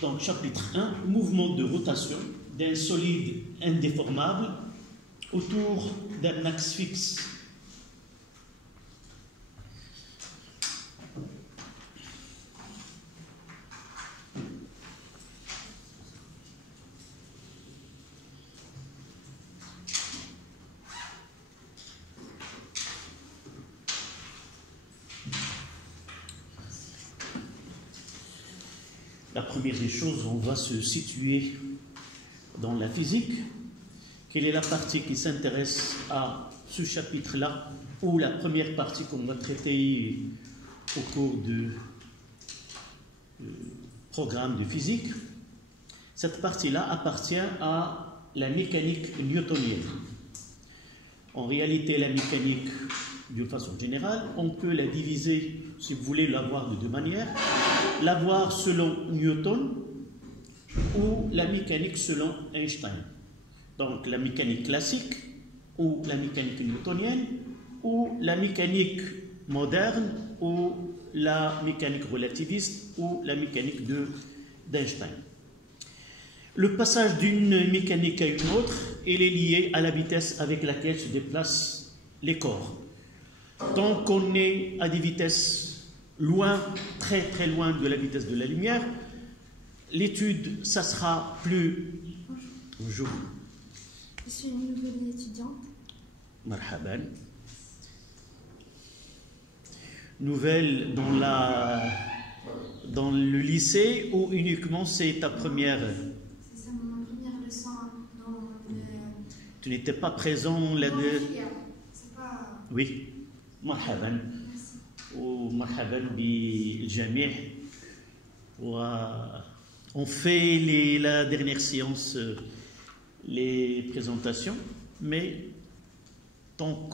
Donc, chapitre 1, mouvement de rotation d'un solide indéformable autour d'un axe fixe. La première des choses, on va se situer dans la physique. Quelle est la partie qui s'intéresse à ce chapitre-là, ou la première partie qu'on va traiter au cours du programme de physique? Cette partie-là appartient à la mécanique newtonienne. En réalité, la mécanique, d'une façon générale, on peut la diviser, si vous voulez, la voir de deux manières. La voir selon Newton ou la mécanique selon Einstein. Donc la mécanique classique ou la mécanique newtonienne ou la mécanique moderne ou la mécanique relativiste ou la mécanique d'Einstein. Le passage d'une mécanique à une autre, il est lié à la vitesse avec laquelle se déplacent les corps. Tant qu'on est à des vitesses loin, très très loin de la vitesse de la lumière, l'étude, ça sera plus... Bonjour. Je suis une nouvelle étudiante. Marhaban. Nouvelle dans le lycée ou uniquement c'est ta première... C'est ma première leçon dans le... Tu n'étais pas présent là de... C'est pas... Oui. Marhaban. ومرحبا بالجميع. On fait la dernière séance, les présentations, mais tant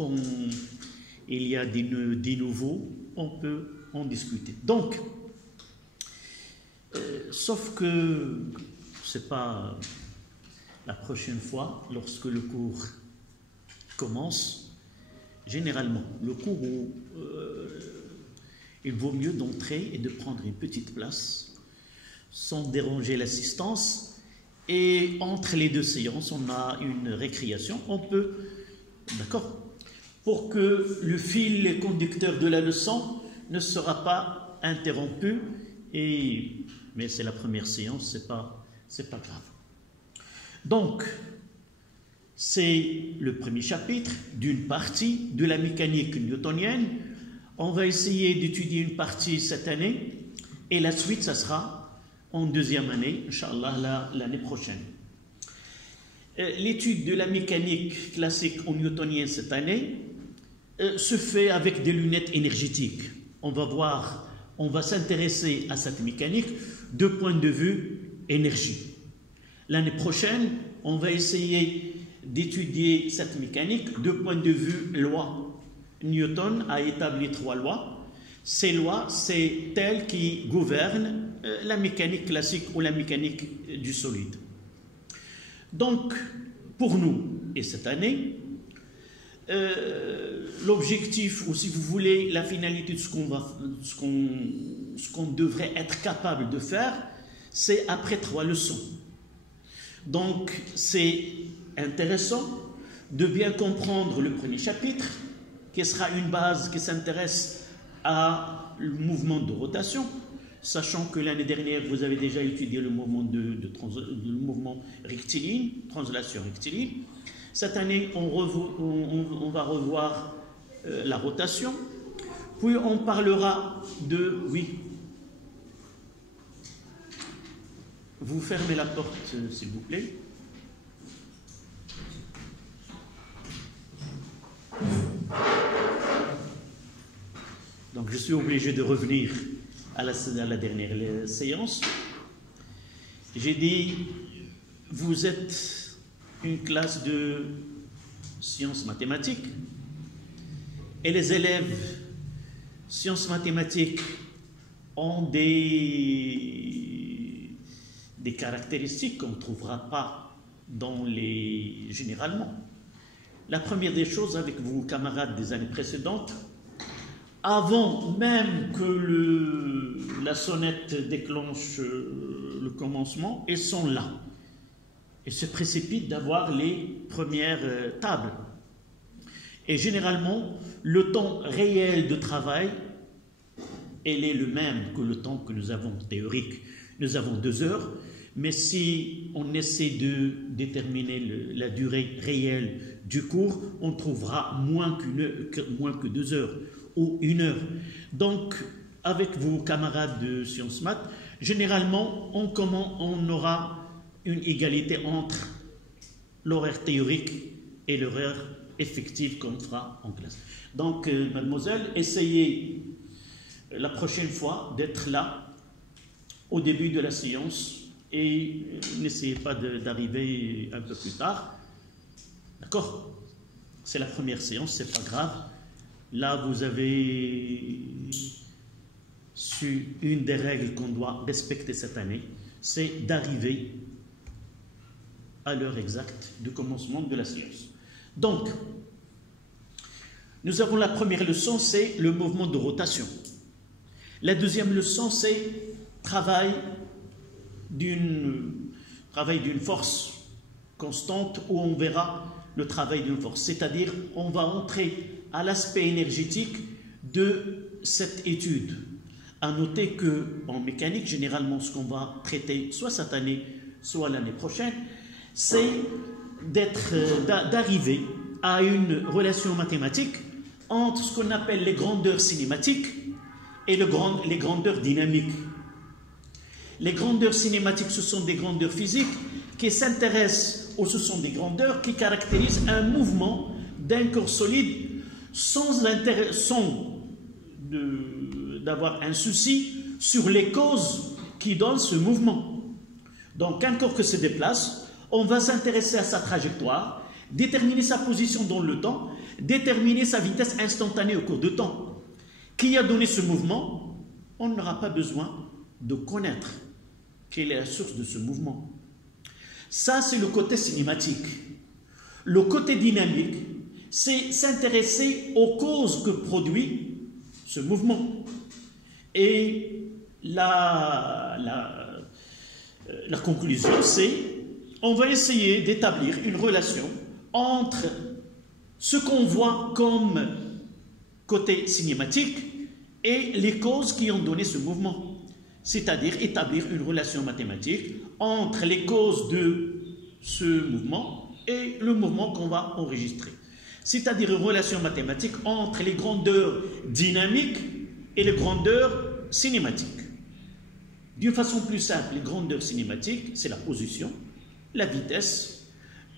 qu'il y a des nouveaux, on peut en discuter. Donc, sauf que ce n'est pas la prochaine fois, lorsque le cours commence, généralement, le cours où il vaut mieux d'entrer et de prendre une petite place sans déranger l'assistance, et entre les deux séances, on a une récréation, on peut, d'accord, pour que le fil conducteur de la leçon ne sera pas interrompu, mais c'est la première séance, c'est pas grave. Donc, c'est le premier chapitre d'une partie de la mécanique newtonienne. On va essayer d'étudier une partie cette année et la suite, ça sera en deuxième année, Inch'Allah, l'année prochaine. L'étude de la mécanique classique ou newtonienne cette année se fait avec des lunettes énergétiques. On va s'intéresser à cette mécanique de point de vue énergie. L'année prochaine, on va essayer d'étudier cette mécanique de point de vue loi. Newton a établi 3 lois. Ces lois, c'est elles qui gouvernent la mécanique classique ou la mécanique du solide. Donc, pour nous, et cette année, l'objectif, ou si vous voulez, la finalité de ce qu'on devrait être capable de faire, c'est après 3 leçons. Donc, c'est intéressant de bien comprendre le premier chapitre, qui sera une base qui s'intéresse à le mouvement de rotation, sachant que l'année dernière, vous avez déjà étudié le mouvement le mouvement rectiligne, translation rectiligne. Cette année, on va revoir la rotation, puis on parlera de... Oui. Vous fermez la porte, s'il vous plaît. Donc, je suis obligé de revenir à la dernière séance. J'ai dit, vous êtes une classe de sciences mathématiques et les élèves sciences mathématiques ont des caractéristiques qu'on ne trouvera pas généralement. La première des choses, avec vos camarades des années précédentes, avant même que la sonnette déclenche le commencement et sont là. Et se précipitent d'avoir les premières tables. Et généralement, le temps réel de travail, elle est le même que le temps que nous avons théorique. Nous avons 2 heures, mais si on essaie de déterminer la durée réelle du cours, on trouvera moins que 2 heures ou 1 heure. Donc, avec vos camarades de sciences maths, généralement, on aura une égalité entre l'horaire théorique et l'horaire effectif qu'on fera en classe. Donc, mademoiselle, essayez la prochaine fois d'être là au début de la séance et n'essayez pas d'arriver un peu plus tard. D'accord? C'est la première séance, c'est pas grave. Là, vous avez su une des règles qu'on doit respecter cette année, c'est d'arriver à l'heure exacte du commencement de la séance. Donc, nous avons la première leçon, c'est le mouvement de rotation. La deuxième leçon, c'est travail d'une force constante où on verra le travail d'une force. C'est-à-dire, on va entrer à l'aspect énergétique de cette étude. À noter qu'en mécanique, généralement, ce qu'on va traiter soit cette année, soit l'année prochaine, c'est d'arriver à une relation mathématique entre ce qu'on appelle les grandeurs cinématiques et les grandeurs dynamiques. Les grandeurs cinématiques, ce sont des grandeurs physiques qui s'intéressent, ou ce sont des grandeurs qui caractérisent un mouvement d'un corps solide sans d'avoir un souci sur les causes qui donnent ce mouvement. Donc, un corps qui se déplace, on va s'intéresser à sa trajectoire, déterminer sa position dans le temps, déterminer sa vitesse instantanée au cours du temps. Qui a donné ce mouvement? On n'aura pas besoin de connaître quelle est la source de ce mouvement. Ça, c'est le côté cinématique. Le côté dynamique, c'est s'intéresser aux causes que produit ce mouvement. Et la conclusion, c'est on va essayer d'établir une relation entre ce qu'on voit comme côté cinématique et les causes qui ont donné ce mouvement. C'est-à-dire établir une relation mathématique entre les causes de ce mouvement et le mouvement qu'on va enregistrer. C'est-à-dire une relation mathématique entre les grandeurs dynamiques et les grandeurs cinématiques. D'une façon plus simple, les grandeurs cinématiques, c'est la position, la vitesse,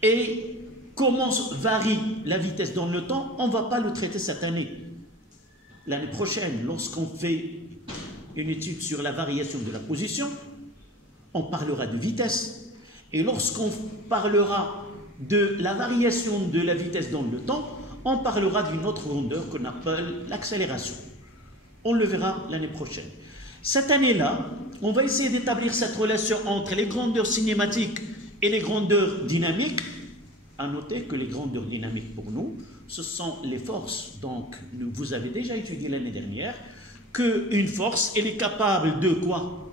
et comment varie la vitesse dans le temps, on ne va pas le traiter cette année. L'année prochaine, lorsqu'on fait une étude sur la variation de la position, on parlera de vitesse. Et lorsqu'on parlera de la variation de la vitesse dans le temps, on parlera d'une autre grandeur qu'on appelle l'accélération. On le verra l'année prochaine. Cette année-là, on va essayer d'établir cette relation entre les grandeurs cinématiques et les grandeurs dynamiques. À noter que les grandeurs dynamiques pour nous, ce sont les forces. Donc, vous avez déjà étudié l'année dernière qu'une force, elle est capable de quoi?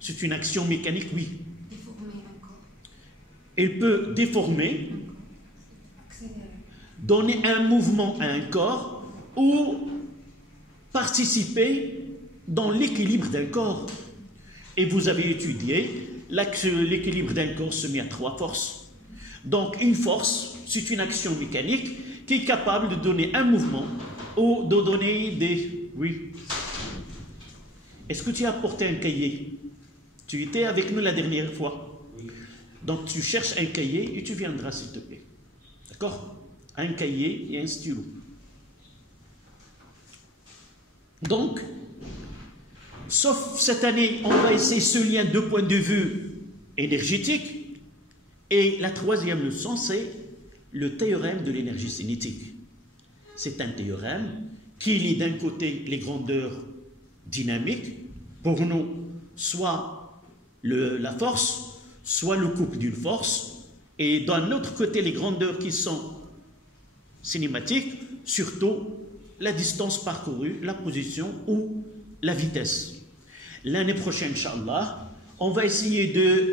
C'est une action mécanique, oui. Déformer un corps. Elle peut déformer, donner un mouvement à un corps ou participer dans l'équilibre d'un corps. Et vous avez étudié l'équilibre d'un corps se met à 3 forces. Donc une force, c'est une action mécanique qui est capable de donner un mouvement ou de donner des... Oui. Est-ce que tu as apporté un cahier? Tu étais avec nous la dernière fois. Oui. Donc tu cherches un cahier et tu viendras s'il te plaît. D'accord? Un cahier et un stylo. Donc, sauf cette année, on va essayer ce lien de point de vue énergétique. Et la troisième leçon, c'est le théorème de l'énergie cinétique. C'est un théorème qui lie d'un côté les grandeurs dynamiques, pour nous, soit la force, soit le couple d'une force, et d'un autre côté les grandeurs qui sont cinématiques, surtout la distance parcourue, la position ou la vitesse. L'année prochaine, Inch'Allah, on va essayer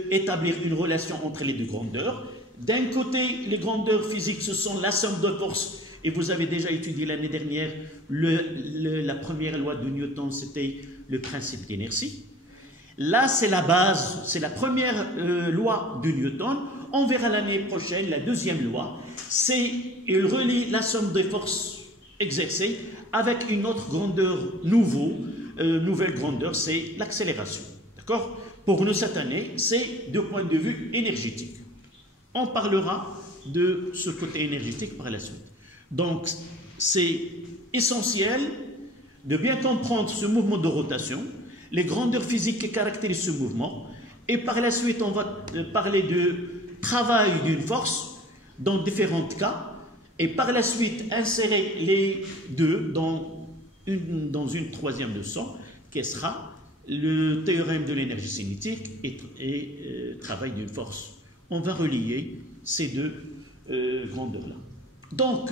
d'établir une relation entre les deux grandeurs. D'un côté, les grandeurs physiques, ce sont la somme de forces. Et vous avez déjà étudié l'année dernière la première loi de Newton, c'était le principe d'inertie. Là, c'est la base, c'est la première loi de Newton. On verra l'année prochaine la deuxième loi. Il relie la somme des forces exercées avec une autre grandeur nouvelle grandeur, c'est l'accélération. D'accord? Pour nous, cette année, c'est de point de vue énergétique. On parlera de ce côté énergétique par la suite. Donc, c'est essentiel de bien comprendre ce mouvement de rotation, les grandeurs physiques qui caractérisent ce mouvement, et par la suite, on va parler de travail d'une force dans différents cas, et par la suite, insérer les deux dans une troisième leçon, qui sera le théorème de l'énergie cinétique et travail d'une force. On va relier ces deux grandeurs-là. Donc,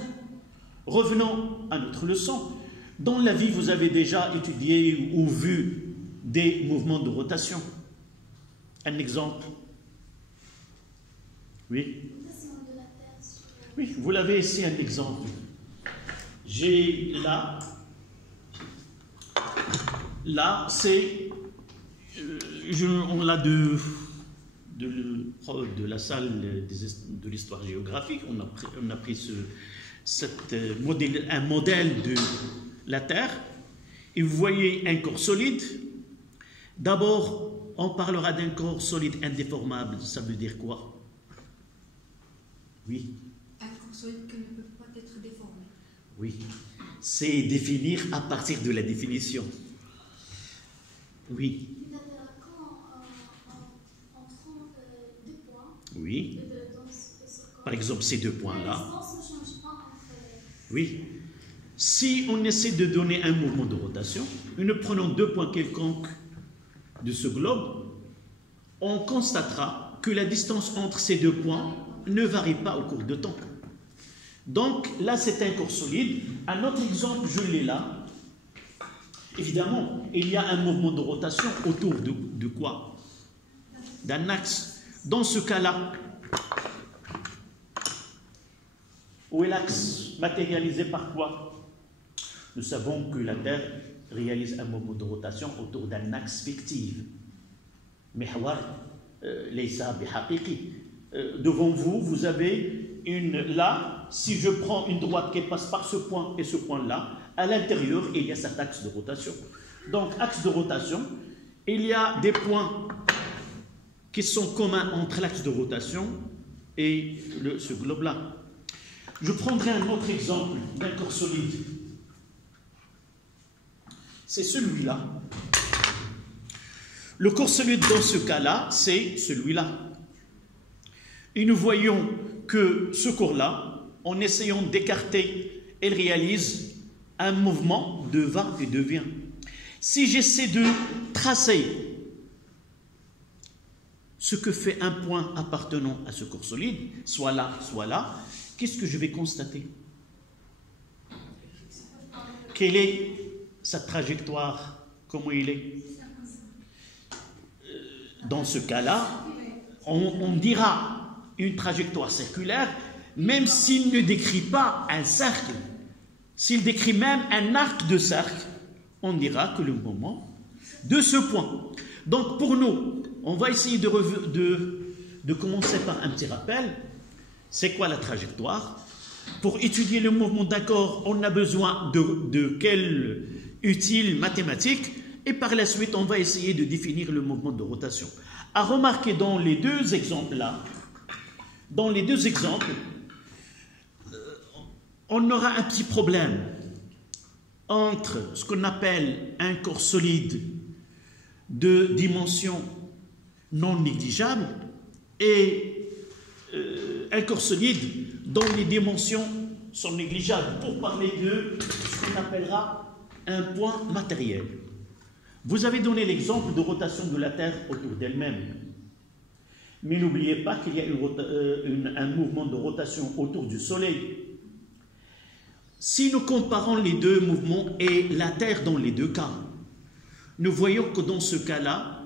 revenons à notre leçon. Dans la vie, vous avez déjà étudié ou vu des mouvements de rotation. Un exemple? Oui? Oui, vous l'avez ici un exemple. J'ai là c'est, on l'a de la salle de l'histoire géographique, on a pris un modèle de la Terre, et vous voyez un corps solide. D'abord, on parlera d'un corps solide indéformable. Ça veut dire quoi? Oui. Un corps solide qui ne peut pas être déformé. Oui. C'est définir à partir de la définition. Oui. Quand on prend deux points. Oui. Dans ce corps, par exemple, ces deux points-là. La distance ne change pas entre. Oui. Si on essaie de donner un mouvement de rotation, nous prenons deux points quelconques de ce globe, on constatera que la distance entre ces deux points ne varie pas au cours de temps. Donc là, c'est un corps solide. Un autre exemple, je l'ai là. Évidemment, il y a un mouvement de rotation autour de quoi? D'un axe. Dans ce cas-là, où est l'axe matérialisé par quoi? Nous savons que la Terre réalise un mouvement de rotation autour d'un axe fictif. Mihwar laysa bihaqiqi. Devant vous, vous avez là, si je prends une droite qui passe par ce point et ce point-là, à l'intérieur, il y a cet axe de rotation. Donc, axe de rotation, il y a des points qui sont communs entre l'axe de rotation et ce globe-là. Je prendrai un autre exemple d'un corps solide. C'est celui-là. Le corps solide dans ce cas-là, c'est celui-là. Et nous voyons que ce corps-là, en essayant d'écarter, il réalise un mouvement de va et de vient. Si j'essaie de tracer ce que fait un point appartenant à ce corps solide, soit là, qu'est-ce que je vais constater? Quelle est sa trajectoire? Comment il est? Dans ce cas-là, on dira une trajectoire circulaire, même s'il ne décrit pas un cercle. S'il décrit même un arc de cercle, on dira que le mouvement de ce point. Donc pour nous, on va essayer de commencer par un petit rappel. C'est quoi la trajectoire? Pour étudier le mouvement d'un corps, on a besoin de quelle utile mathématique, et par la suite, on va essayer de définir le mouvement de rotation. À remarquer dans les deux exemples-là, on aura un petit problème entre ce qu'on appelle un corps solide de dimension non négligeable et un corps solide dont les dimensions sont négligeables, pour parler de ce qu'on appellera un point matériel. Vous avez donné l'exemple de rotation de la Terre autour d'elle-même. Mais n'oubliez pas qu'il y a un mouvement de rotation autour du Soleil. si nous comparons les deux mouvements et la Terre dans les deux cas, nous voyons que dans ce cas-là,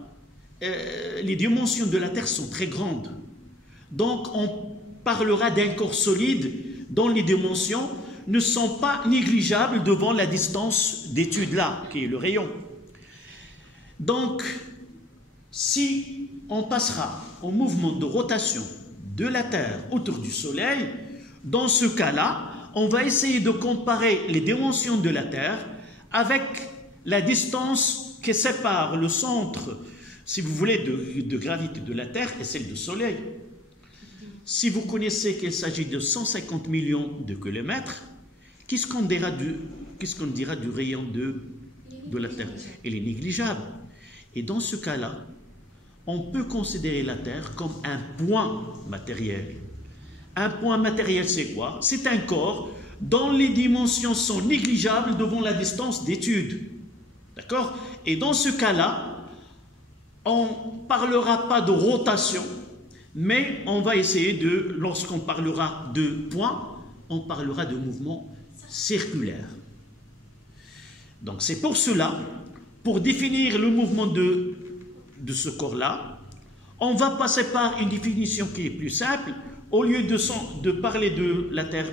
les dimensions de la Terre sont très grandes. Donc on parlera d'un corps solide dont les dimensions ne sont pas négligeables devant la distance d'étude là, qui est le rayon. Donc, si on passera au mouvement de rotation de la Terre autour du Soleil, dans ce cas-là, on va essayer de comparer les dimensions de la Terre avec la distance qui sépare le centre, si vous voulez, de gravité de la Terre et celle du Soleil. Si vous connaissez qu'il s'agit de 150 millions de kilomètres, qu'est-ce qu'on dira du rayon de la Terre? Il est négligeable. Et dans ce cas-là, on peut considérer la Terre comme un point matériel. Un point matériel, c'est quoi? C'est un corps dont les dimensions sont négligeables devant la distance d'étude. D'accord? Et dans ce cas-là, on ne parlera pas de rotation, mais on va essayer de, lorsqu'on parlera de point, on parlera de mouvement circulaire. Donc c'est pour cela, pour définir le mouvement de ce corps-là, on va passer par une définition qui est plus simple. Au lieu de parler de la Terre,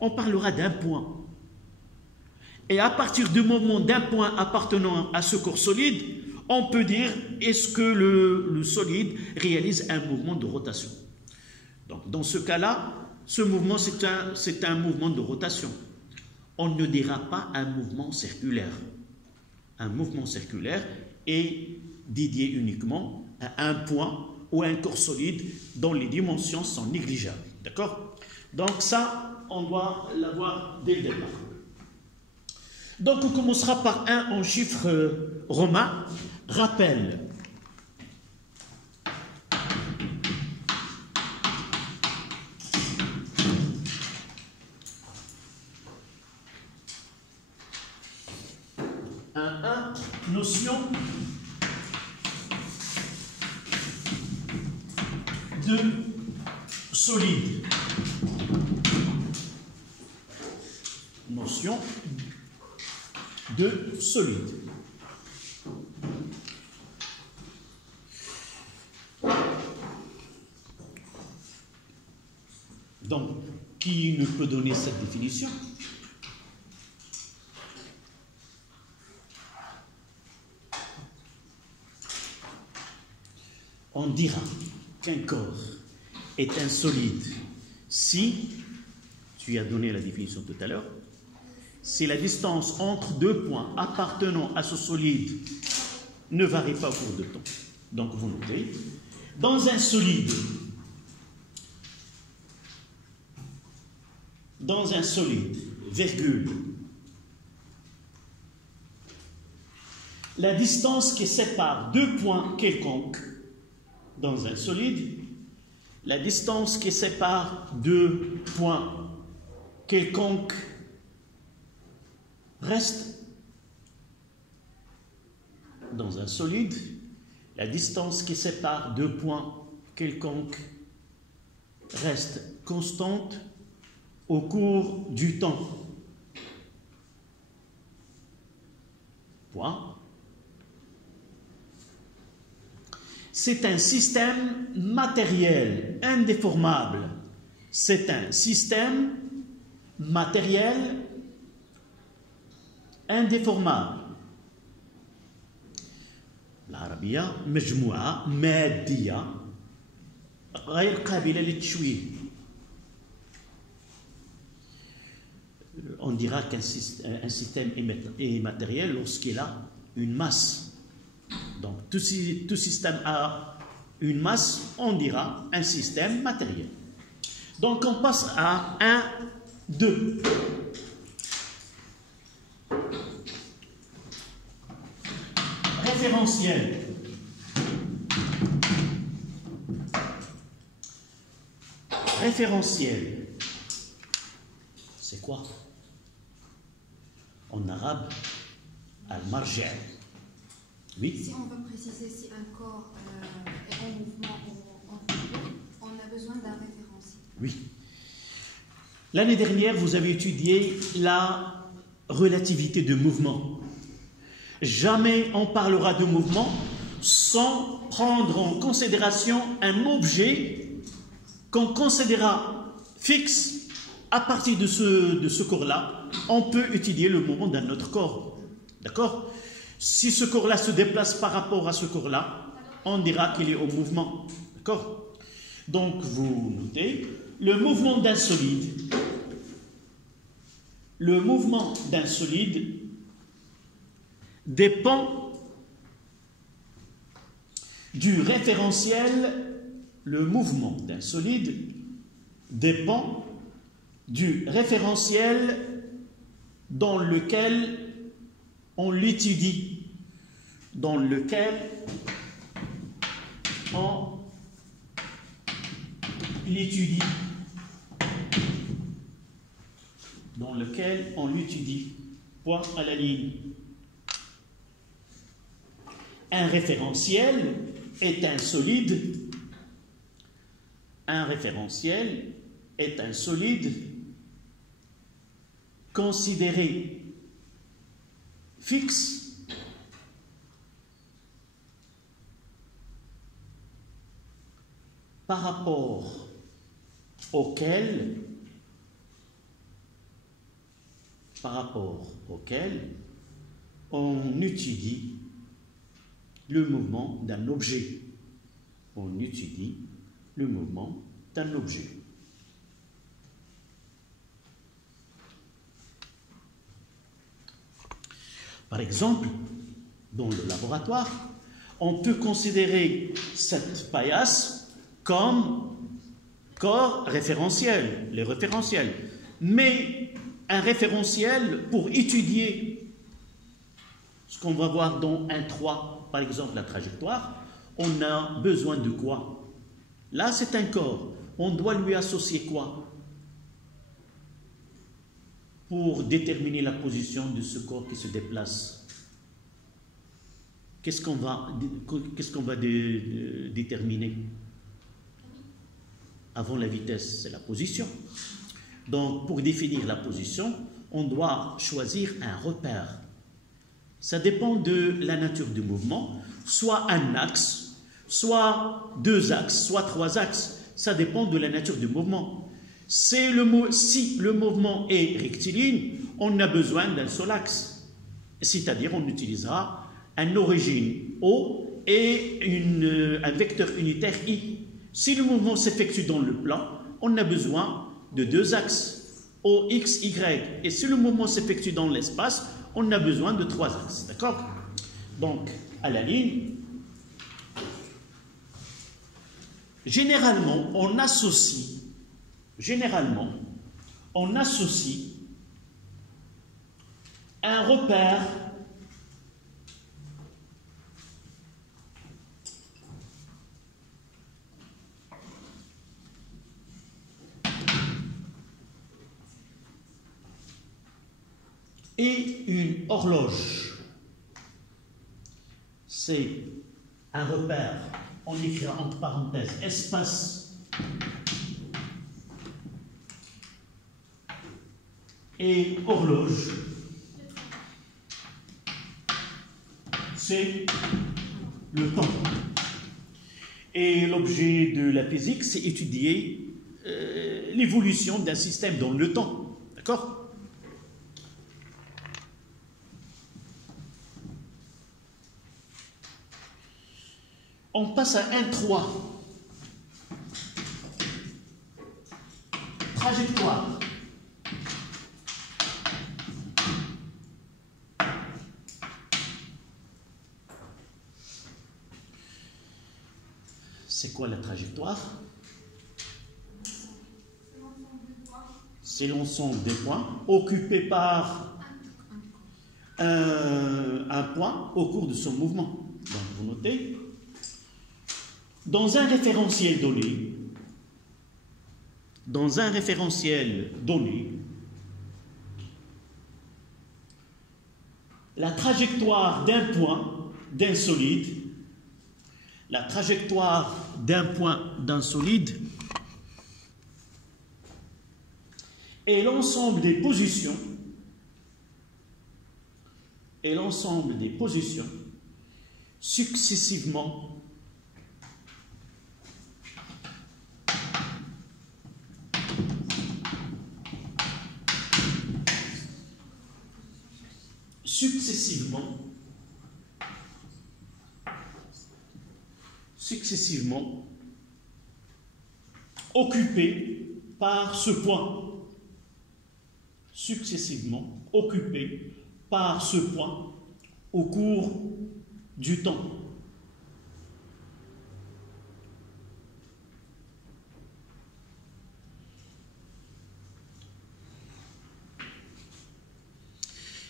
on parlera d'un point. Et à partir du moment d'un point appartenant à ce corps solide, on peut dire est-ce que le solide réalise un mouvement de rotation. Donc dans ce cas-là, ce mouvement c'est un mouvement de rotation. On ne dira pas un mouvement circulaire. Un mouvement circulaire est dédié uniquement à un point ou un corps solide dont les dimensions sont négligeables. D'accord? Donc ça, on doit l'avoir dès le départ. Donc on commencera par 1 en chiffres romains. Rappel. Notion de solide. Notion de solide. Donc, qui nous peut donner cette définition? On dira qu'un corps est un solide si, tu as donné la définition tout à l'heure, si la distance entre deux points appartenant à ce solide ne varie pas au cours de temps. Donc vous notez, dans un solide, virgule, la distance qui sépare deux points quelconques dans un solide, la distance qui sépare deux points quelconques reste dans un solide, la distance qui sépare deux points quelconques reste constante au cours du temps. Point. C'est un système matériel indéformable. C'est un système matériel indéformable. العربية مجموعة مادية غير قابلة للتشويه. On dira qu'un système est matériel lorsqu'il a une masse. Donc, tout système a une masse, on dira un système matériel. Donc, on passe à 1, 2. Référentiel. Référentiel. C'est quoi? En arabe, al-marji'. Oui. Si on veut préciser si un corps est en mouvement ou en repos, on a besoin d'un référentiel. Oui. L'année dernière, vous avez étudié la relativité de mouvement. Jamais on parlera de mouvement sans prendre en considération un objet qu'on considérera fixe. À partir de ce corps-là, on peut étudier le mouvement d'un autre corps. D'accord? Si ce corps-là se déplace par rapport à ce corps-là, on dira qu'il est au mouvement. D'accord? Donc, vous notez, le mouvement d'un solide, dépend du référentiel. Le mouvement d'un solide dépend du référentiel dans lequel on l'étudie, dans lequel on l'étudie, point à la ligne. Un référentiel est un solide. Un référentiel est un solide considéré fixe par rapport auquel on étudie le mouvement d'un objet. On étudie le mouvement d'un objet. Par exemple, dans le laboratoire, on peut considérer cette paillasse comme corps référentiel, les référentiels. Mais un référentiel, pour étudier ce qu'on va voir dans 1.3, par exemple la trajectoire, on a besoin de quoi? Là, c'est un corps. On doit lui associer quoi pour déterminer la position de ce corps qui se déplace? Qu'est-ce qu'on va déterminer? Avant la vitesse, c'est la position. Donc, pour définir la position, on doit choisir un repère. Ça dépend de la nature du mouvement, soit un axe, soit deux axes, soit trois axes. Ça dépend de la nature du mouvement. Si le mouvement est rectiligne, on a besoin d'un seul axe. C'est-à-dire, on utilisera une origine O et un vecteur unitaire I. Si le mouvement s'effectue dans le plan, on a besoin de deux axes, O, X, Y. Et si le mouvement s'effectue dans l'espace, on a besoin de trois axes. D'accord? Donc, à la ligne, généralement, on associe un repère et une horloge. C'est un repère, on écrira entre parenthèses espace et horloge. C'est le temps. Et l'objet de la physique, c'est étudier l'évolution d'un système dans le temps. D'accord? On passe à 1.3. Trajectoire. C'est quoi la trajectoire? C'est l'ensemble des points occupés par un point au cours de son mouvement. Donc vous notez, dans un référentiel donné, la trajectoire d'un point, d'un solide, et l'ensemble des positions successivement occupés par ce point. Successivement occupés par ce point au cours du temps.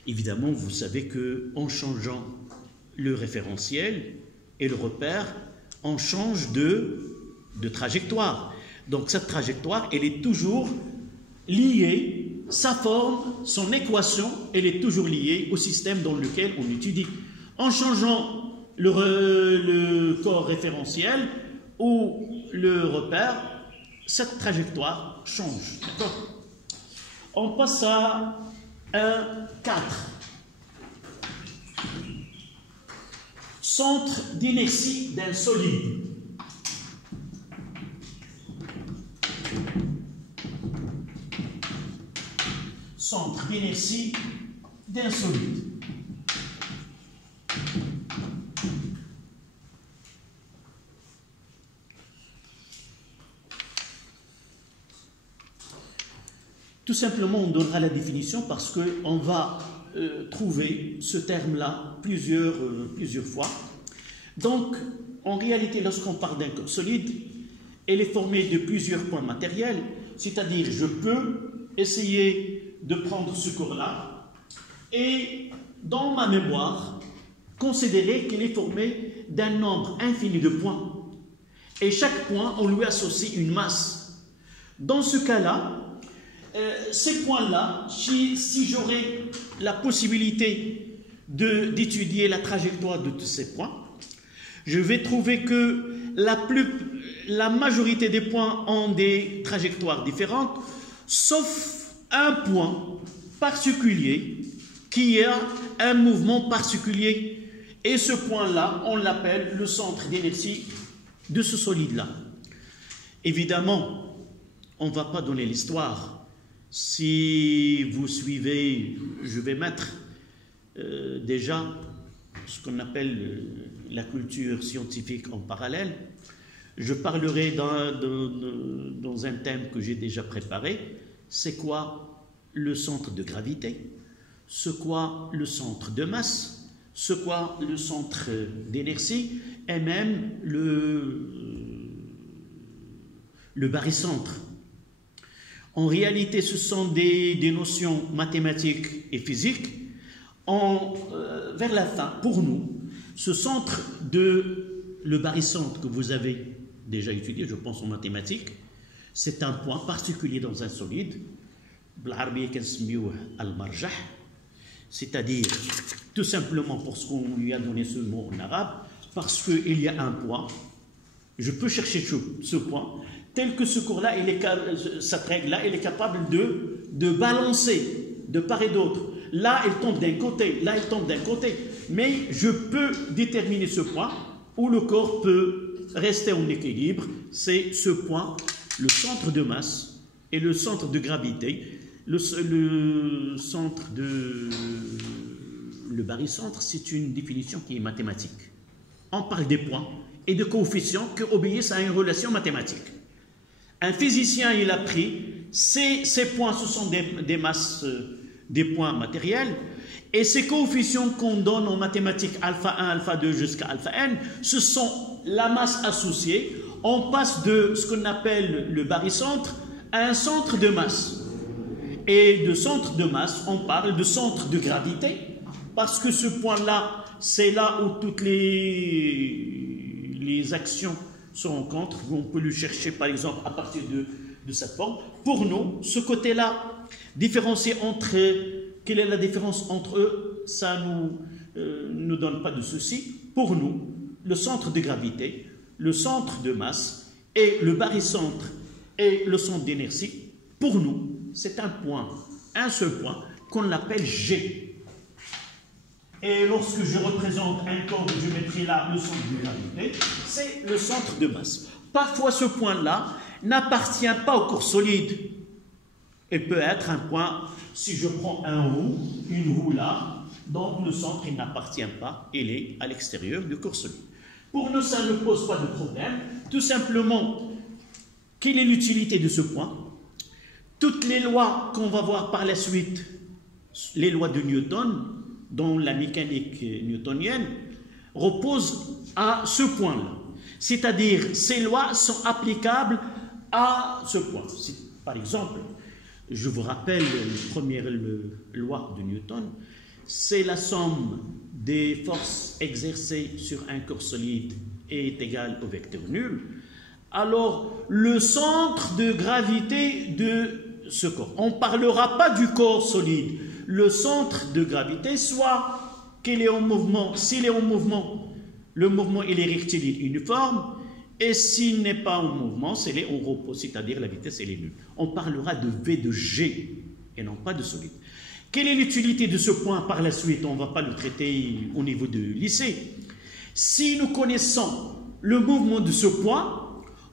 Évidemment, vous savez qu'en changeant le référentiel et le repère, on change de trajectoire. Donc cette trajectoire, elle est toujours liée, sa forme, son équation, elle est toujours liée au système dans lequel on étudie. En changeant le corps référentiel ou le repère, cette trajectoire change. On passe à 1.4. Centre d'inertie d'un solide. Centre d'inertie d'un solide. Tout simplement, on donnera la définition parce qu'on va trouver ce terme-là plusieurs fois. Donc, en réalité, lorsqu'on parle d'un corps solide, elle est formée de plusieurs points matériels, c'est-à-dire je peux essayer de prendre ce corps-là et, dans ma mémoire, considérer qu'il est formé d'un nombre infini de points. Et chaque point, on lui associe une masse. Dans ce cas-là, ces points-là, si j'aurais la possibilité d'étudier la trajectoire de tous ces points, je vais trouver que la majorité des points ont des trajectoires différentes, sauf un point particulier qui a un mouvement particulier. Et ce point-là, on l'appelle le centre d'inertie de ce solide-là. Évidemment, on ne va pas donner l'histoire. Si vous suivez, je vais mettre déjà ce qu'on appelle la culture scientifique en parallèle. Je parlerai dans un thème que j'ai déjà préparé. C'est quoi le centre de gravité? C'est quoi le centre de masse? C'est quoi le centre d'inertie? Et même le barycentre. En réalité, ce sont des notions mathématiques et physiques. Vers la fin, pour nous, ce centre le barycentre que vous avez déjà étudié, je pense en mathématiques, c'est un point particulier dans un solide, c'est-à-dire, tout simplement pour ce qu'on lui a donné ce mot en arabe, parce qu'il y a un point, je peux chercher ce point, tel que ce cours-là, cette règle-là, elle est capable de balancer de part et d'autre. Là, elle tombe d'un côté, là, elle tombe d'un côté. Mais je peux déterminer ce point où le corps peut rester en équilibre. C'est ce point, le centre de masse et le centre de gravité. Le barycentre, c'est une définition qui est mathématique. On parle des points et de coefficients qui obéissent à une relation mathématique. Un physicien, il a pris, ces points, ce sont des masses, des points matériels, et ces coefficients qu'on donne en mathématiques alpha 1, alpha 2 jusqu'à alpha n, ce sont la masse associée. On passe de ce qu'on appelle le barycentre à un centre de masse. Et de centre de masse, on parle de centre de gravité, parce que ce point-là, c'est là où toutes les actions se rencontrent. On peut le chercher par exemple à partir de cette forme. Pour nous, ce côté-là, différencier entre quelle est la différence entre eux, ça ne donne pas de souci. Pour nous, le centre de gravité, le centre de masse et le barycentre et le centre d'inertie, pour nous, c'est un point, un seul point, qu'on appelle G. Et lorsque je représente un corps, je mettrai là le centre de gravité, c'est le centre de masse. Parfois, ce point-là n'appartient pas au corps solide. Il peut être un point, si je prends une roue là, donc le centre, il n'appartient pas, il est à l'extérieur du corps solide. Pour nous, ça ne pose pas de problème. Tout simplement, quelle est l'utilité de ce point? Toutes les lois qu'on va voir par la suite, les lois de Newton, dont la mécanique newtonienne, reposent à ce point-là. C'est-à-dire, ces lois sont applicables à ce point. Par exemple, je vous rappelle la première loi de Newton, c'est la somme des forces exercées sur un corps solide est égale au vecteur nul. Alors, le centre de gravité de ce corps, on ne parlera pas du corps solide, le centre de gravité, soit qu'il est en mouvement, s'il est en mouvement, le mouvement il est rectiligne uniforme, et s'il n'est pas en mouvement, s'il est en repos, c'est-à-dire la vitesse elle est nulle. On parlera de V de G, et non pas de solide. Quelle est l'utilité de ce point par la suite? On ne va pas le traiter au niveau du lycée. Si nous connaissons le mouvement de ce point,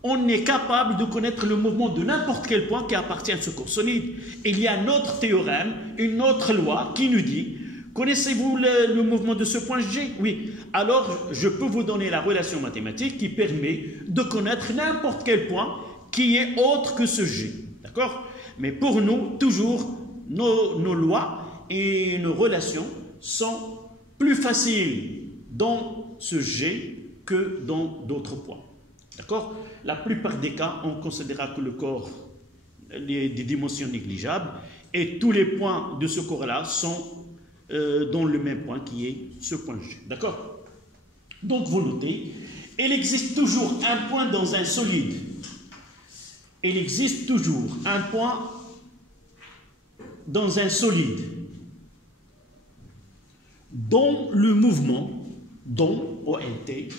on est capable de connaître le mouvement de n'importe quel point qui appartient à ce corps solide. Il y a un autre théorème, une autre loi qui nous dit, connaissez-vous le mouvement de ce point G? Oui. Alors, je peux vous donner la relation mathématique qui permet de connaître n'importe quel point qui est autre que ce G. D'accord? Mais pour nous, toujours, nos lois et nos relations sont plus faciles dans ce G que dans d'autres points. D'accord? La plupart des cas, on considérera que le corps a des dimensions négligeables et tous les points de ce corps-là sont dans le même point qui est ce point G. D'accord? Donc vous notez, il existe toujours un point dans un solide. Il existe toujours un point dans un solide dont le mouvement, dont ONT,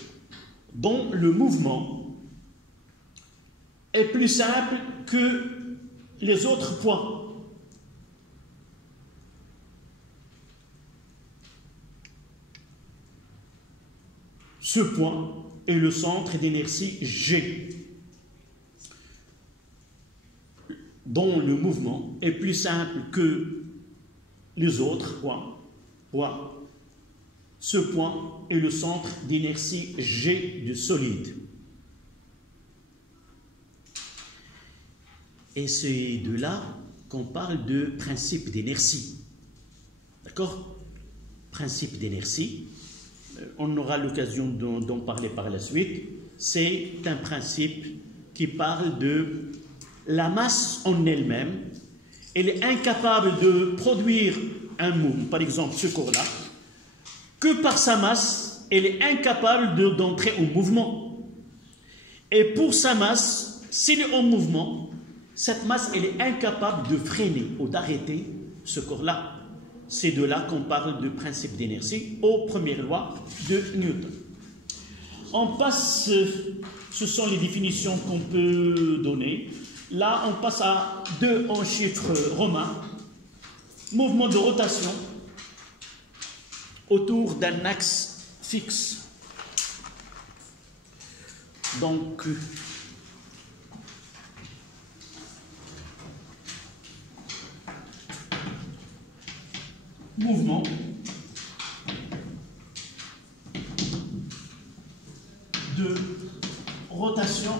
dont le mouvement est plus simple que les autres points. Ce point est le centre d'inertie G, dont le mouvement est plus simple que les autres points. Ce point est le centre d'inertie G du solide. Et c'est de là qu'on parle de principe d'inertie. D'accord? Principe d'inertie, on aura l'occasion d'en parler par la suite. C'est un principe qui parle de la masse en elle-même. Elle est incapable de produire un mouvement, par exemple ce corps-là, que par sa masse, elle est incapable d'entrer en mouvement. Et pour sa masse, s'il est en mouvement, cette masse, elle est incapable de freiner ou d'arrêter ce corps-là. C'est de là qu'on parle de principe d'inertie aux premières lois de Newton. On passe, ce sont les définitions qu'on peut donner. Là, on passe à 2 en chiffres romains. Mouvement de rotation autour d'un axe fixe. Donc, mouvement de rotation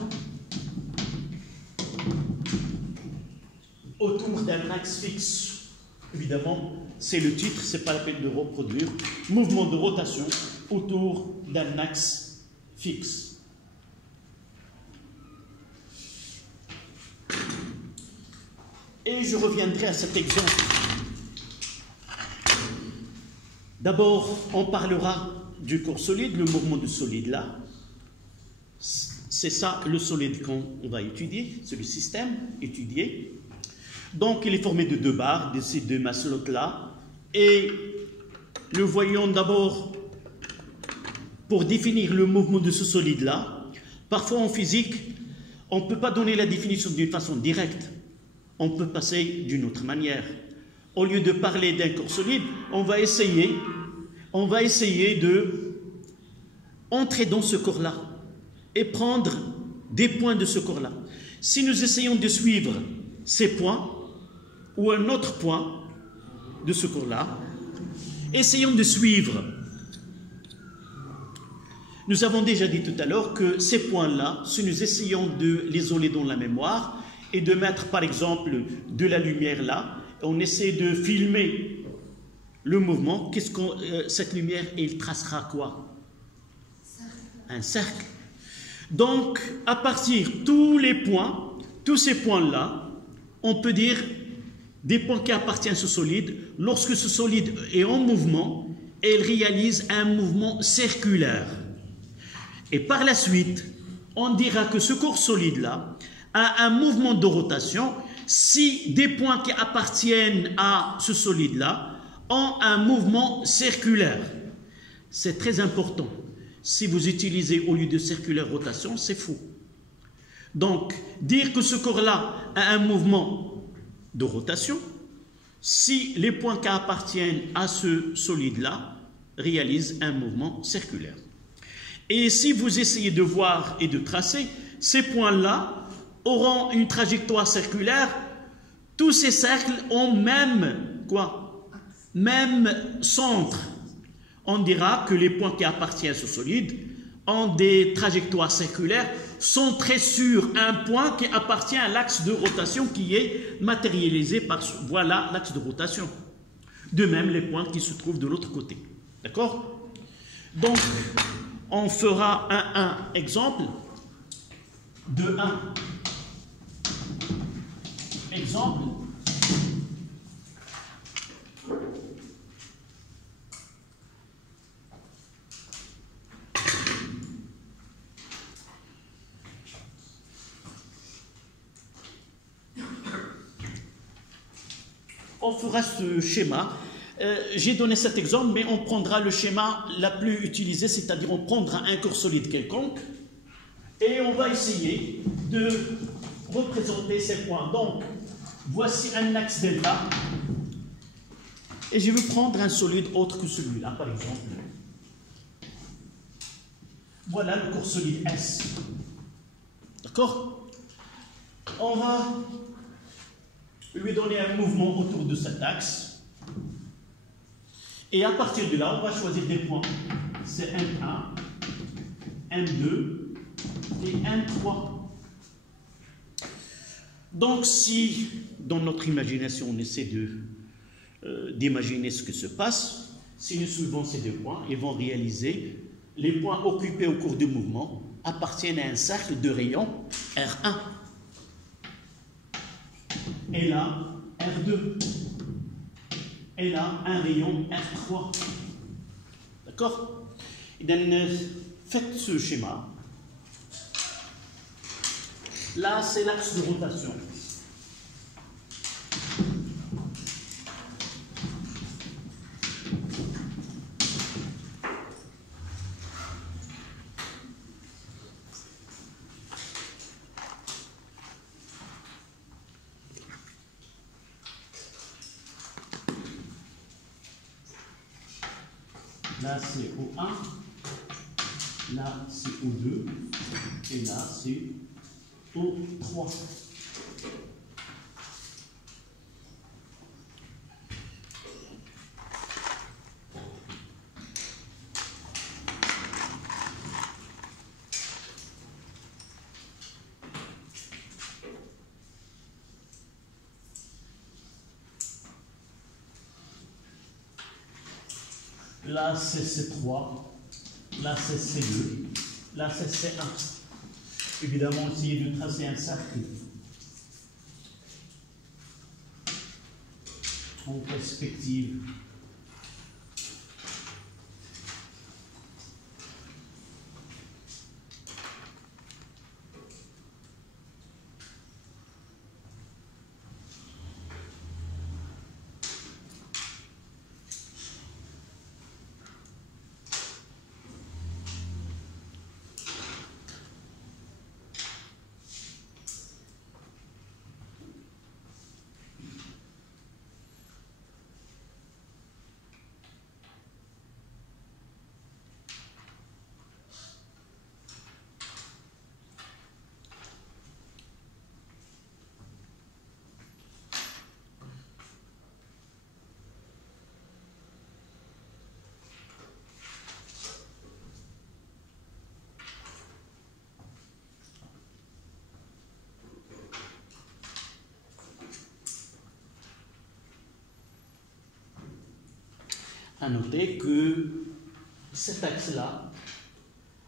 autour d'un axe fixe. Évidemment, c'est le titre, c'est pas la peine de reproduire. Mouvement de rotation autour d'un axe fixe. Et je reviendrai à cet exemple. D'abord, on parlera du corps solide, le mouvement du solide là. C'est ça le solide qu'on va étudier, c'est le système étudié. Donc, il est formé de 2 barres, de ces 2 maslots là. Et nous voyons d'abord, pour définir le mouvement de ce solide là, parfois en physique, on ne peut pas donner la définition d'une façon directe. on peut passer d'une autre manière. Au lieu de parler d'un corps solide, on va essayer de entrer dans ce corps-là et prendre des points de ce corps-là. Si nous essayons de suivre ces points ou un autre point de ce corps-là, essayons de suivre. Nous avons déjà dit tout à l'heure que ces points-là, si nous essayons de les isoler dans la mémoire et de mettre par exemple de la lumière là, on essaie de filmer le mouvement, cette lumière, elle tracera quoi? Un cercle. Donc, à partir de tous ces points-là, on peut dire des points qui appartiennent à ce solide. Lorsque ce solide est en mouvement, elle réalise un mouvement circulaire. Et par la suite, on dira que ce corps solide-là a un mouvement de rotation si des points qui appartiennent à ce solide-là ont un mouvement circulaire. C'est très important. Si vous utilisez au lieu de circulaire rotation, c'est faux. Donc, dire que ce corps-là a un mouvement de rotation, si les points qui appartiennent à ce solide-là réalisent un mouvement circulaire. Et si vous essayez de voir et de tracer, ces points-là auront une trajectoire circulaire. Tous ces cercles ont même centre. On dira que les points qui appartiennent à ce solide ont des trajectoires circulaires centrées sur un point qui appartient à l'axe de rotation qui est matérialisé par voilà l'axe de rotation. De même les points qui se trouvent de l'autre côté. D'accord? Donc, on fera un exemple de 1. Exemple. On fera ce schéma. J'ai donné cet exemple, mais on prendra le schéma la plus utilisé, c'est-à-dire on prendra un corps solide quelconque et on va essayer de représenter ces points. Donc, voici un axe delta et je vais prendre un solide autre que celui-là, par exemple. Voilà le corps solide S. D'accord? On va lui donner un mouvement autour de cet axe. Et à partir de là, on va choisir des points. C'est M1, M2 et M3. Donc, si dans notre imagination, on essaie d'imaginer ce qui se passe, si nous suivons ces deux points, ils vont réaliser les points occupés au cours du mouvement appartiennent à un cercle de rayon R1. Et là, R2. Et là, un rayon R3. D'accord? Faites ce schéma. Là, c'est l'axe de rotation. Là, c'est O1, là, c'est O2, et là, c'est O3. Là, c'est C3, là, c'est C2, là, c'est C1. Évidemment, essayez de tracer un cercle en perspective. à noter que cet axe-là,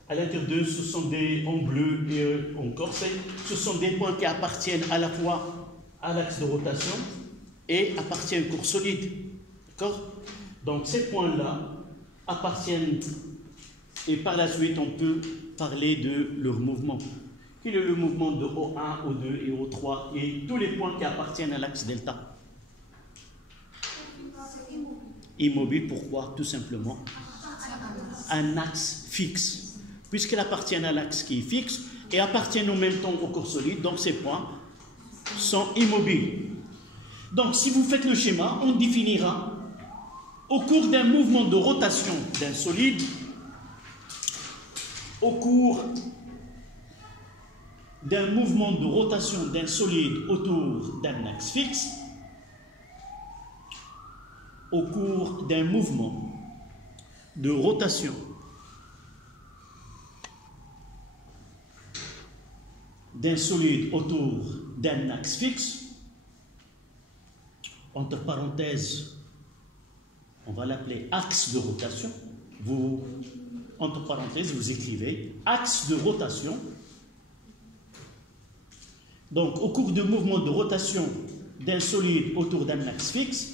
à l'intérieur d'eux, ce sont des en bleu et en corset, ce sont des points qui appartiennent à la fois à l'axe de rotation et appartiennent au cours solide. D'accord? Donc ces points-là appartiennent, et par la suite on peut parler de leur mouvement. Quel est le mouvement de O1, O2 et O3 et tous les points qui appartiennent à l'axe delta? Immobile, pourquoi? Tout simplement un axe fixe. Puisqu'il appartient à l'axe qui est fixe et appartiennent en même temps au corps solide, donc ces points sont immobiles. Donc si vous faites le schéma, on définira au cours d'un mouvement de rotation d'un solide, au cours d'un mouvement de rotation d'un solide autour d'un axe fixe, au cours d'un mouvement de rotation d'un solide autour d'un axe fixe, entre parenthèses, on va l'appeler axe de rotation. Vous, entre parenthèses, vous écrivez axe de rotation. Donc, au cours du mouvement de rotation d'un solide autour d'un axe fixe,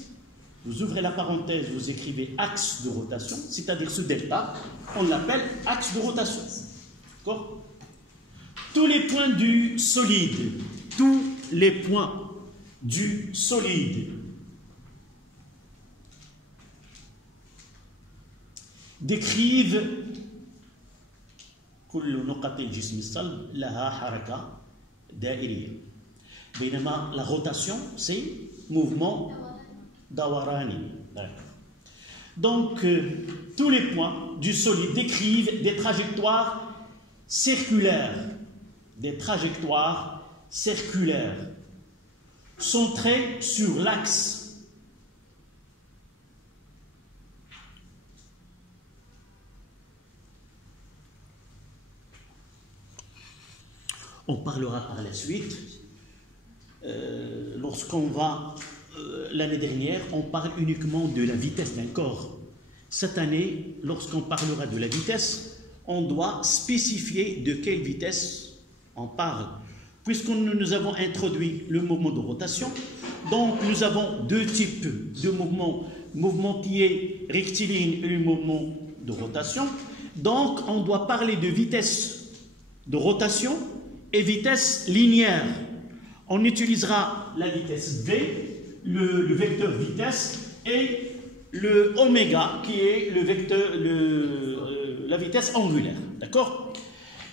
vous ouvrez la parenthèse, vous écrivez axe de rotation, c'est-à-dire ce delta, on l'appelle axe de rotation. D'accord? Tous les points du solide, tous les points du solide décrivent كل نقط الجسم الصلب لها حركة دائرية. بينما la rotation, c'est mouvement dawarani. Donc, tous les points du solide décrivent des trajectoires circulaires, centrées sur l'axe. On parlera par la suite, lorsqu'on va, l'année dernière, on parle uniquement de la vitesse d'un corps. Cette année, lorsqu'on parlera de la vitesse, on doit spécifier de quelle vitesse on parle. Puisque nous avons introduit le mouvement de rotation, donc nous avons deux types de mouvements, mouvementier rectiligne et le mouvement de rotation. Donc on doit parler de vitesse de rotation et vitesse linéaire. On utilisera la vitesse V, le vecteur vitesse, et le oméga qui est le vecteur, la vitesse angulaire. D'accord?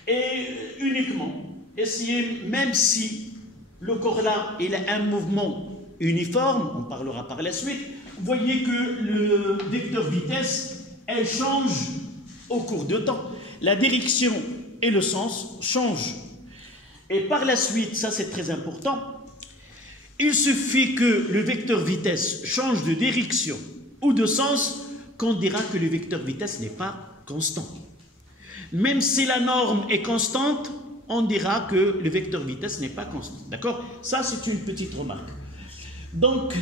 Et uniquement, essayer, même si le corps là il a un mouvement uniforme, on parlera par la suite, vous voyez que le vecteur vitesse, elle change au cours de temps. La direction et le sens changent. Et par la suite, ça c'est très important, il suffit que le vecteur vitesse change de direction ou de sens qu'on dira que le vecteur vitesse n'est pas constant. Même si la norme est constante, on dira que le vecteur vitesse n'est pas constant. D'accord? Ça c'est une petite remarque. Donc,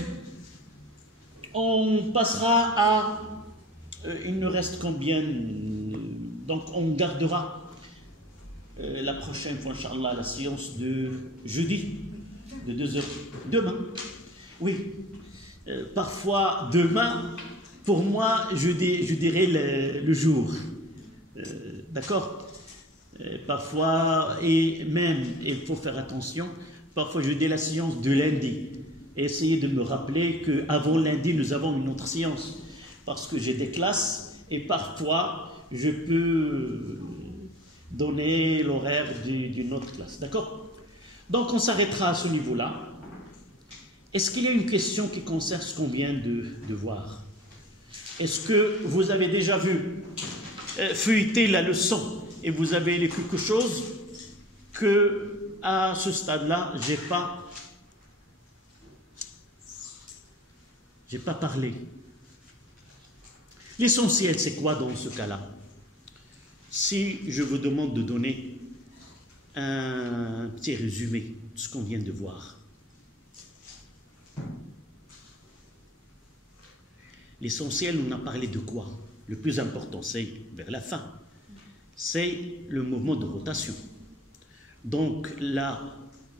on passera à... il nous reste combien? Donc on gardera la prochaine fois, Inch'Allah, la séance de jeudi, de 2 heures. Demain. Oui. Parfois, demain, pour moi, je dirais le jour. D'accord? Parfois, et même, il faut faire attention, parfois je dis la séance de lundi. Essayez de me rappeler qu'avant lundi, nous avons une autre séance. Parce que j'ai des classes et parfois, je peux donner l'horaire d'une autre classe. D'accord? Donc, on s'arrêtera à ce niveau-là. Est-ce qu'il y a une question qui concerne ce qu'on vient de voir? Est-ce que vous avez déjà vu feuilleter la leçon et vous avez lu quelque chose que, à ce stade-là, j'ai pas parlé? L'essentiel, c'est quoi dans ce cas-là? Si je vous demande de donner un petit résumé de ce qu'on vient de voir. L'essentiel, on a parlé de quoi? Le plus important, c'est vers la fin. C'est le mouvement de rotation. Donc là,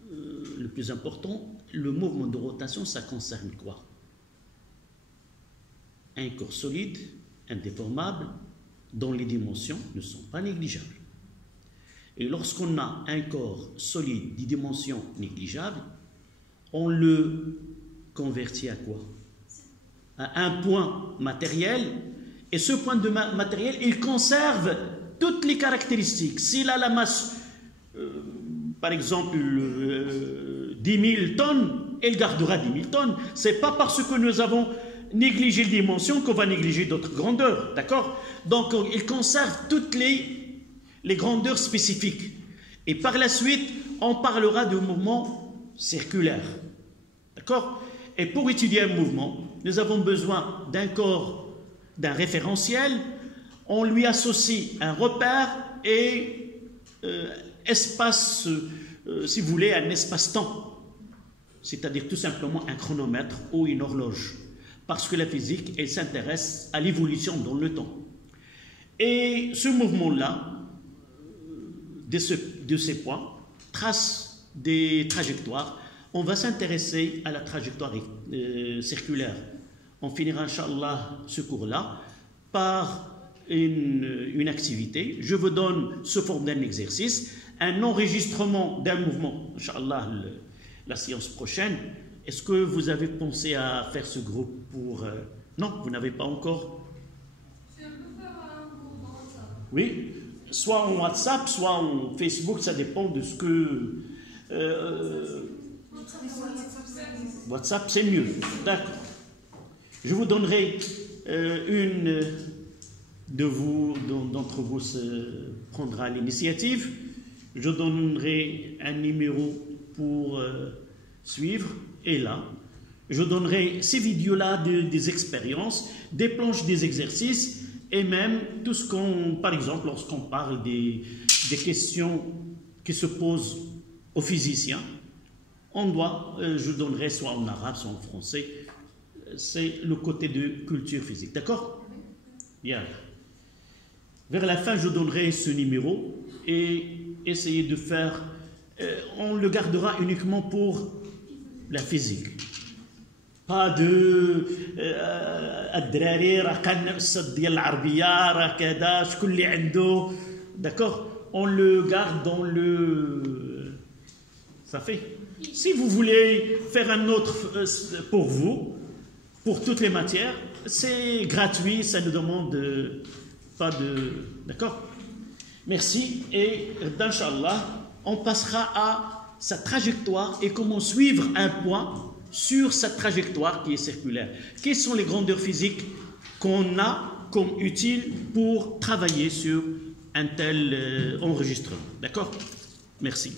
le plus important, le mouvement de rotation, ça concerne quoi? Un corps solide, indéformable, dont les dimensions ne sont pas négligeables. Et lorsqu'on a un corps solide, des dimensions négligeables, on le convertit à quoi? À un point matériel, et ce point de matériel, il conserve toutes les caractéristiques. S'il a la masse, par exemple, 10 000 tonnes, il gardera 10 000 tonnes. Ce n'est pas parce que nous avons négligé les dimensions qu'on va négliger d'autres grandeurs, d'accord? Donc, il conserve toutes les grandeurs spécifiques. Et par la suite, on parlera de mouvement circulaire, d'accord? Et pour étudier un mouvement, nous avons besoin d'un corps, d'un référentiel, on lui associe un repère et espace, si vous voulez, un espace-temps, c'est-à-dire tout simplement un chronomètre ou une horloge, parce que la physique, elle s'intéresse à l'évolution dans le temps. Et ce mouvement-là, de ces points, trace des trajectoires. On va s'intéresser à la trajectoire circulaire. On finira, Inch'Allah, ce cours-là par une activité. Je vous donne sous forme d'un exercice, un enregistrement d'un mouvement, Inch'Allah, la séance prochaine. Est-ce que vous avez pensé à faire ce groupe pour... Non, vous n'avez pas encore? Oui, soit en WhatsApp, soit en Facebook, ça dépend de ce que... WhatsApp, c'est mieux. D'accord. Je vous donnerai une d'entre vous prendra l'initiative. Je donnerai un numéro pour suivre. Et là, je donnerai ces vidéos-là des expériences, des planches des exercices et même tout ce qu'on, par exemple, lorsqu'on parle des questions qui se posent aux physiciens, je donnerai soit en arabe, soit en français. C'est le côté de culture physique. D'accord? Bien. Vers la fin, je donnerai ce numéro et essayez de faire... on le gardera uniquement pour la physique. Pas de... D'accord? On le garde dans le... Ça fait. Si vous voulez faire un autre pour vous, pour toutes les matières, c'est gratuit, ça ne demande pas de... D'accord? Merci. Et d'Inch'Allah, on passera à sa trajectoire et comment suivre un point sur sa trajectoire qui est circulaire. Quelles sont les grandeurs physiques qu'on a comme utiles pour travailler sur un tel enregistrement? D'accord? Merci.